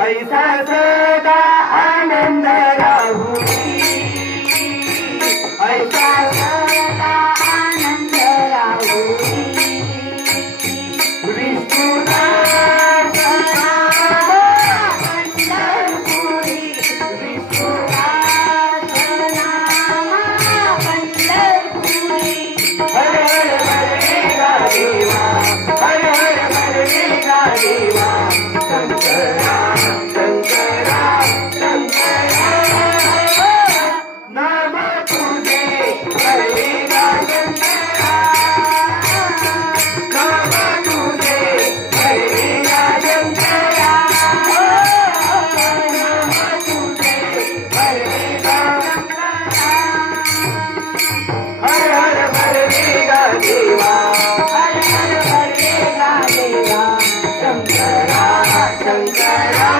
ऐसा सदा आनंद राहुरी, ऐसा सदा आनंद राहुरी, विष्णुनाथ नाम पंढरपुरी, विष्णुनाथ नाम पंढरपुरी, हर हर हरे देवा, हर हर हरे देवा, शंकरा शंकरा शंकरा, नाम तुझे हरेगा शंकरा, नाम तुझे हरेगा शंकरा, नाम तुझे हरेगा शंकरा, हर हर हरेगा देवा, हर हर हरेगा देवा, शंकरा शंकरा